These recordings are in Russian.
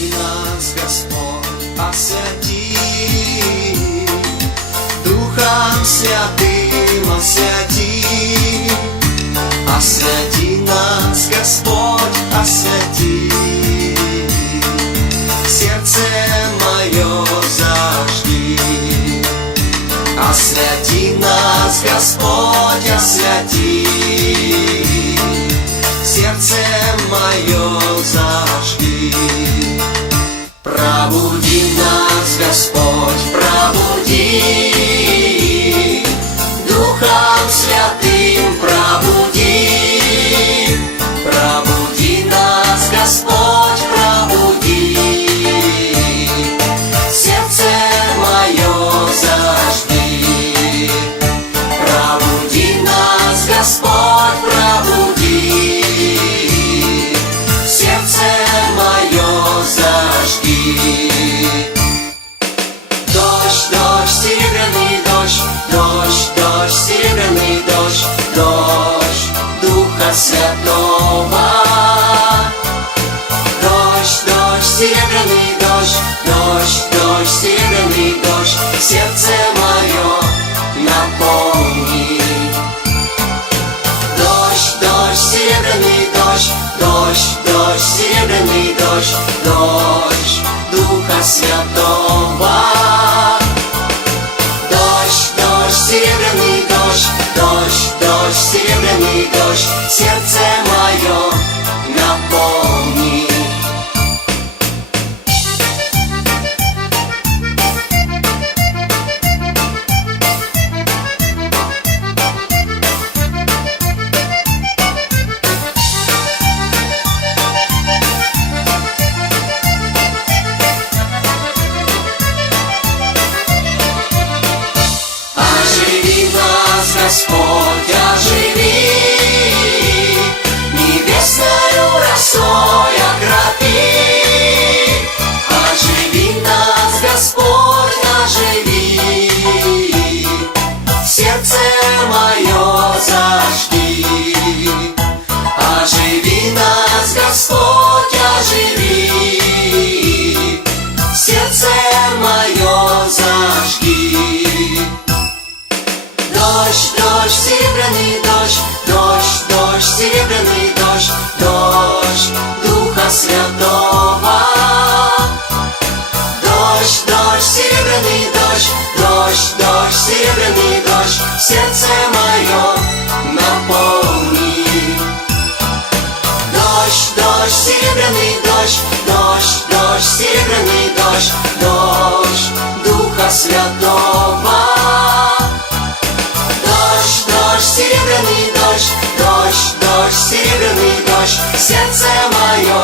Освяти нас, Господь, освяти, Духом Святым освяти. Освяти нас, Господь, освяти, сердце мое зажги. Освяти нас, Господь, освяти, сердце мое зажги. Пробуди нас, Господь, пробуди, Духом Святым пробуди. Пробуди нас, Господь, пробуди, сердце мое зажги. Пробуди нас, Господь, пробуди, сердце мое зажги. Дождь, дождь, серебряный дождь, дождь, дождь, серебряный дождь, дождь Духа Святого. Дождь, дождь, серебряный дождь, дождь, дождь, серебряный дождь, сердце мое наполни. Дождь, дождь, серебряный дождь, дождь, дождь, серебряный дождь, дождь Духа Святого. Дождь, дождь, серебряный дождь, дождь, дождь, серебряный дождь, сердце мое наполни. Господь, оживи, небесною росой окропи. Оживи нас, Господь, оживи, сердце мое зажги. Оживи нас, Господь, оживи, сердце мое зажги. Дождь, дождь, серебряный дождь, дождь, дождь, серебряный дождь, дождь Духа Святого. Дождь, дождь, серебряный дождь, дождь, дождь, серебряный дождь, сердце мое наполни. Дождь, дождь, серебряный дождь, дождь, дождь, серебряный дождь, дождь Духа Святого. Дождь, дождь, серебряный дождь, дождь, дождь, серебряный дождь, сердце мое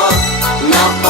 наполни.